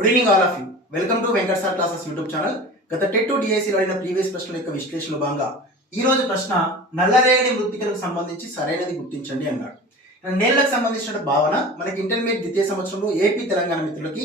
Good evening all of you. Welcome to Venkat sir classes YouTube channel. గత TET డిఎస్సిలో అడిగిన previous ప్రశ్నల యొక్క విశ్లేషణలో భాగంగా ఈ రోజు ప్రశ్న నల్లరేగడి మృత్తికలకు సంబంధించి సరైనది గుర్తించండి అన్నాడు. నేళ్లకు సంబంధించిన భావన మనకి ఇంటర్మీడియట్ ద్వితీయ సంవత్సరంలో ఏపీ తెలంగాణ మిత్రులకి,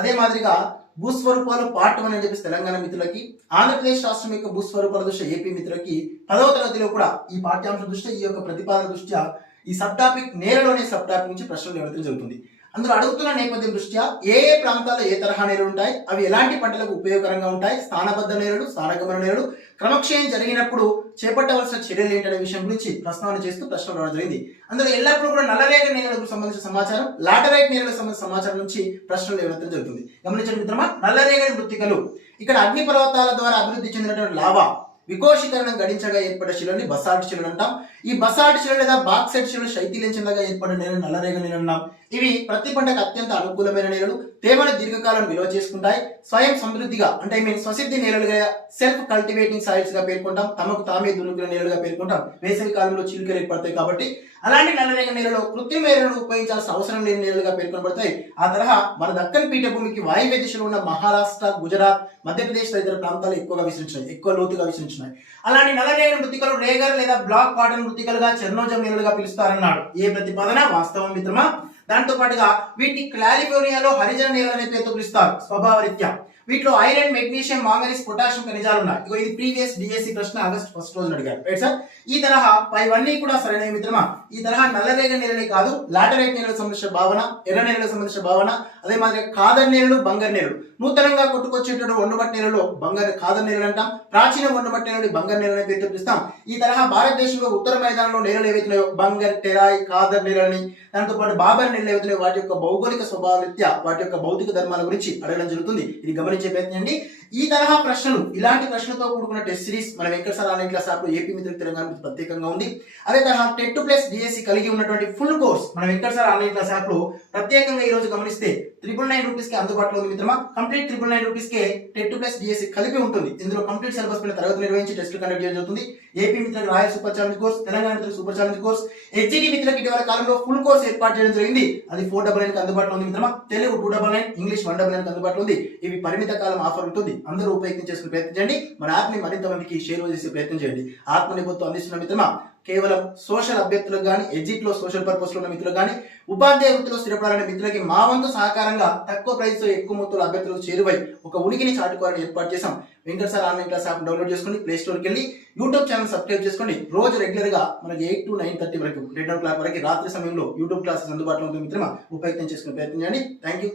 అదే మాదిరిగా భూస్వరూపాలు పార్ట్ 1 అని చెప్పేసి తెలంగాణ మిత్రులకి, ఆంధ్రప్రదేశ్ రాష్ట్రం యొక్క భూస్వరూపాల దృష్ట్యా ఏపీ మిత్రులకి 10వ తరగతిలో కూడా ఈ పాఠ్యాంశం దృష్ట్యా ఈ యొక్క ప్రతిపాదన దృష్ట్యా ఈ సబ్ టాపిక్ నేలలోనే సబ్ టాపిక్ నుంచి ప్రశ్నలు ఇవ్వడం జరుగుతుంది. అందులో అడుగుతున్న నేపథ్యం దృష్ట్యా ఏ ఏ ప్రాంతాల్లో ఏ తరహా నేలలు ఉంటాయి, అవి ఎలాంటి పంటలకు ఉపయోగకరంగా ఉంటాయి, స్థానబద్ధ నేలలు, స్థానగమన నేలలు, క్రమక్షయం జరిగినప్పుడు చేపట్టవలసిన చర్యలు ఏంటనే విషయం గురించి ప్రస్తావన చేస్తూ ప్రశ్నలు రావడం జరిగింది. అందులో ఎల్లప్పుడూ కూడా నల్లరేగడి నేలలకు సంబంధించిన సమాచారం, లాటరైట్ నేలలకు సంబంధించిన సమాచారం నుంచి ప్రశ్నలు ఇవ్వడం జరుగుతుంది. గమనించండి మిత్రమా, నల్లరేగడి మృత్తికలు ఇక్కడ అగ్నిపర్వతాల ద్వారా అభివృద్ధి చెందినటువంటి లావా వికోశీకరణం గడించగా ఏర్పడే శిలని బసాల్ట్ శిలలు అంటాం. ఈ బసాల్ట్ శిలలు లేదా బాక్సైట్ శిలలు శైథిలించగా ఏర్పడే నేలలు నల్లరేగడి నేలలు అంటాం. ఇవి ప్రతి పంటకు అత్యంత అనుకూలమైన నేలలు, తేమను దీర్ఘకాలం నిల్వ చేసుకుంటాయి, స్వయం సమృద్ధిగా అంటే స్వసిద్ధి నేలలుగా, సెల్ఫ్ కల్టివేటింగ్ సాయిల్స్ గా పేర్కొంటాం, తమకు తామే దున్నుకునే నేలలుగా పేర్కొంటాం. వేసవి కాలంలో చిలుకలు ఏర్పడతాయి కాబట్టి అలాంటి నల్లరేగడి నేలలో కృత్రిమ నేలను ఉపయోగించాల్సిన అవసరం లేని నేలలుగా పేర్కొనబడతాయి. ఆ తరహా మన దక్కన్ పీఠభూమికి వాయువ్య దిశలో ఉన్న మహారాష్ట్ర, గుజరాత్, మధ్యప్రదేశ్ తదితర ప్రాంతాలు ఎక్కువగా విస్తరించినాయి, ఎక్కువ లోతుగా విస్తరించినాయి. అలాంటి నల్లరేగడి మృత్తికలు రేగర్ లేదా బ్లాక్ కాటన్ మృత్తికలుగా, చెర్నోజం నేలలుగా పిలుస్తారన్నాడు. ఏ ప్రతిపాదన వాస్తవం మిత్రమా? దాంతో పాటుగా వీటిని కాలిఫోర్నియాలో హరిజన నేలలు అనే పేరుతో పిలుస్తారు స్వభావరీత్యా. వీటిలో ఐరన్, మెగ్నీషియం, మాంగనీస్, పొటాషియం ఖనిజాలు ఉన్నాయి. ఇది ప్రీవియస్ డిఎస్సి ప్రశ్న ఆగస్ట్ 1 రోజున అడిగారు. రైట్ సార్, ఈ తరహా ఇవన్నీ కూడా సరైన మిత్రమా. ఈ తరహా నల్లరేగడి నేలలే కాదు, లాటరైట్ నేలకు సంబంధించిన భావన, ఎర్ర నేలకు సంబంధించిన భావన, అదే మాదిరిగా కాదర్ నేలలు, బంగారు నేలలు, నూతనంగా కొట్టుకొచ్చేటువంటి ఒండుమట్టి నేలలో బంగారు కాదర్ నేలలు అంటాం, ప్రాచీన ఒండుమట్టి నేలని బంగారు నేలనే పేరుతో పిలుస్తాం. ఈ తరహా భారతదేశంలో ఉత్తర మైదానంలో నేలలు ఏవైతున్నాయో బంగారు, టెరాయ్, కాదర్ నేలని, దాంతో పాటు బాబర్ నేలలు ఏవైతున్నాయో వాటి యొక్క భౌగోళిక స్వభావరీత్యా వాటి యొక్క భౌతిక ధర్మాల గురించి అడగడం జరుగుతుంది. ఇది గమనించే ప్రయత్నండి. ఈ తరహా ప్రశ్నలు, ఇలాంటి ప్రశ్నలతో కూడుకున్న టెస్ట్ సిరీస్ మన Venkat sir online class app లో ఏపీ మిత్రులు తెలంగాణ ప్రత్యేకంగా ఉంది. అదే తరహా టెట్ ప్లస్ డిఎస్సి కలిగి ఉన్నటువంటి ఫుల్ కోర్స్ మన Venkat sir online class app లో ప్రత్యేకంగా ఈ రోజు గమనిస్తే 999 రూపీస్ కి అందుబాటులో ఉంది మిత్రమా. కంప్లీట్ 999 రూపీస్ కే టెట్ ప్లస్ డిఎస్సి కలిపి ఉంటుంది. ఇందులో కంప్లీట్ సిలబస్ పైన తరగతి నిర్వహించి టెస్టులు కండక్ట్ చేయడం జరుగుతుంది. ఏపీ మిత్రులకు royal super challenge course, Telangana మిత్రులకు సూపర్ ఛాలెంజ్ కోర్స్, హెచ్జిటి మిత్రులకు ఇటీవల కాలంలో ఫుల్ కోర్స్ ఏర్పాటు చేయడం జరిగింది. అది 499 కి అందుబాటులో ఉంది మిత్రమా. తెలుగు 299, ఇంగ్లీష్ 199 కి అందుబాటులో ఉంది. ఇవి పరిమిత కాలం ఆఫర్ ఉంటుంది. అందరూ ఉపయోగించుకునే ప్రయత్నించండి. మన యాప్ ని మరింత మందికి షేర్ చేసే ప్రయత్నం చేయండి. ఆత్మనిర్భర్తో అందిస్తున్న మిత్రమా, కేవలం సోషల్ అభ్యర్థులకు కానీ, ఎగ్జిట్ లో సోషల్ పర్పస్ లో ఉన్న మిత్రులకు కానీ, ఉపాధ్యాయ వృత్తిలో స్థిరపడాలనే మిత్రులకి మా వంతు సహకారంగా తక్కువ ప్రైస్ తో ఎక్కువ మొత్తంలో అభ్యర్థులకు చేరువై ఒక ఉనికిని చాటుకోవాలని ఏర్పాటు చేశాం. Venkat sir online class app download చేసుకోండి, ప్లే స్టోర్కి వెళ్ళి యూట్యూబ్ ఛానల్ సబ్స్క్రైబ్ చేసుకోండి. రోజు రెగ్యులర్ గా మనకి 8 to 9:30 వరకు 10 o'clock వరకు రాత్రి సమయంలో యూట్యూబ్ క్లాసెస్ అందుబాటులో ఉంటుంది మిత్రమా. ఉపయోగం చేసుకునే ప్రయత్నం చేయండి.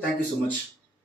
Thank you so much.